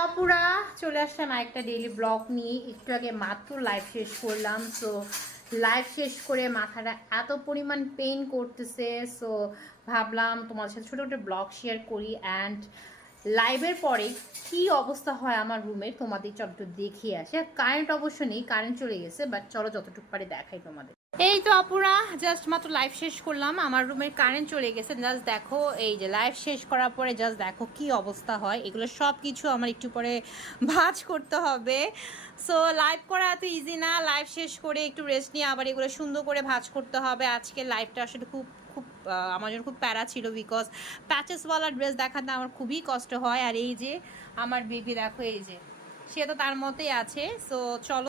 আপুরা চলে আসলাম একটা ডেইলি ব্লগ নিয়ে। একটু আগে মাত্র লাইভ শেষ করলাম। সো লাইভ শেষ করে মাথাটা এত পরিমাণ পেইন করতেছে, সো ভাবলাম তোমাদের সাথে ছোটো ছোটো ব্লগ শেয়ার করি। অ্যান্ড লাইভের পরে কি অবস্থা হয় আমার রুমে তোমাদের চলো একটু দেখিয়ে আসে। কারেন্ট অবশ্য নেই, কারেন্ট চলে গেছে, বাট চলো যতটুকু পারি দেখাই তোমাদের। এই তো আপুরা জাস্ট মাত্র লাইভ শেষ করলাম, আমার রুমের কারেন্ট চলে গেছে। জাস্ট দেখো, এই যে লাইভ শেষ করার পরে জাস্ট দেখো কি অবস্থা হয়। এগুলো সব কিছু আমার একটু পরে ভাঁজ করতে হবে। সো লাইভ করা এত ইজি না, লাইভ শেষ করে একটু রেস্ট নিয়ে আবার এগুলো সুন্দর করে ভাঁজ করতে হবে। আজকে লাইভটা আসলে খুব খুব আমার জন্য খুব প্যারা ছিল, বিকজ প্যাচেসওয়ালা ড্রেস দেখাতে আমার খুবই কষ্ট হয়। আর এই যে আমার বেবি দেখো, এই যে সে তো তার মতোই আছে। সো চলো,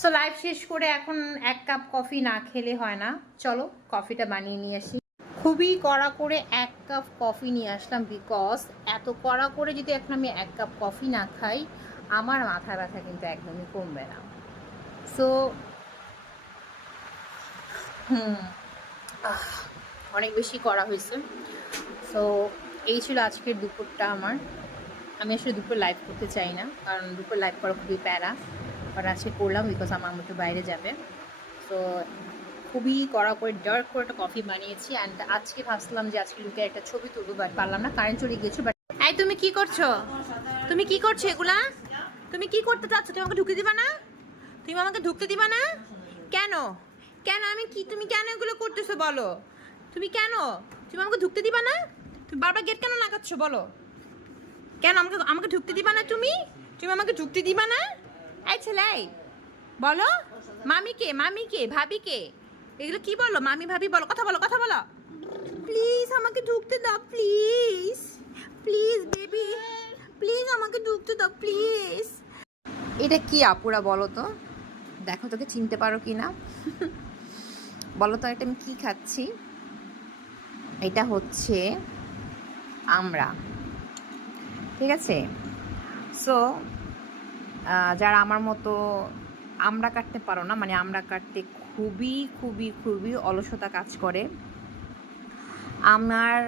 সো লাইভ শেষ করে এখন এক কাপ কফি না খেলে হয় না। চলো কফিটা বানিয়ে নিয়ে আসি। খুবই কড়া করে এক কাপ কফি নিয়ে আসলাম, বিকজ এত কড়া করে যদি এখন আমি এক কাপ কফি না খাই, আমার মাথা ব্যথা কিন্তু একদমই কমবে না। সো অনেক বেশি করা হয়েছে। সো এই ছিল আজকের দুপুরটা আমার। আমি আসলে দুপুর লাইভ করতে চাই না, কারণ দুপুর লাইভ করা খুবই প্যারা, বাট আজকে করলাম বিকজ আমার মতো বাইরে যাবে। সো খুবই কড়া করে ডার্ক করে একটা কফি বানিয়েছি। অ্যান্ড আজকে ভাবছিলাম যে আজকে লুকে একটা ছবি তুলবো, বাট পারলাম না, কারেন্ট চলে গিয়েছে। বাট এই তুমি কি করছো? তুমি কি করছো এগুলা? তুমি কি করতে চাচ্ছ? তুমি আমাকে ঢুকতে দিবা না? তুমি আমাকে ঢুকতে দিবা না কেন? কেন আমি কি, তুমি কেন এগুলো করতেছো বলো? তুমি কেন, তুমি আমাকে ঢুকতে দিবা না? তুমি বারবার গেট কেন লাগাচ্ছ বলো? কেন আমাকে আমাকে ঢুকতে দিবা না? তুমি তুমি আমাকে ঢুকতে দিবা না? এই ছেলে বলো, মামিকে, মামিকে, ভাবিকে, এগুলো কি বলো? মামি ভাবি বলো, কথা বলো, কথা বলো। প্লিজ আমাকে ঢুকতে দাও, প্লিজ প্লিজ বেবি, প্লিজ আমাকে ঢুকতে দাও প্লিজ। এটা কি আপুরা বলো তো, দেখো তোকে চিনতে পারো কি না বলো তো, এটা আমি কি খাচ্ছি? এটা হচ্ছে আমড়া, ঠিক আছে? সো যারা আমার মতো আমড়া কাটতে পারো না, মানে আমড়া কাটতে খুবই খুবই খুবই অলসতা কাজ করে, আমার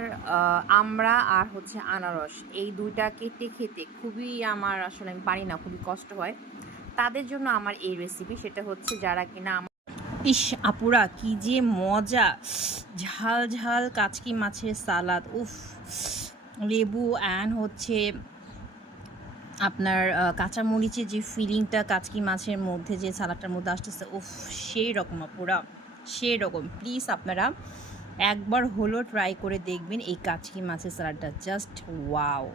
আমড়া আর হচ্ছে আনারস এই দুইটা কেটে খেতে খুবই আমার আসলে আমি পারি না, খুবই কষ্ট হয়। তাদের জন্য আমার এই রেসিপি, সেটা হচ্ছে যারা কিনা ইস আপুরা কি যে মজা, ঝাল ঝাল কাচকি মাছের সালাদ, উফ, লেবু অ্যান্ড হচ্ছে আপনার কাঁচামরিচের যে ফিলিংটা কাচকি মাছের মধ্যে, যে সালাডটার মধ্যে আসতেছে, উফ, সেই রকম আপুরা, সেই রকম। প্লিজ আপনারা একবার হলো ট্রাই করে দেখবেন এই কাচকি মাছের সালাডটা, জাস্ট ওয়াও।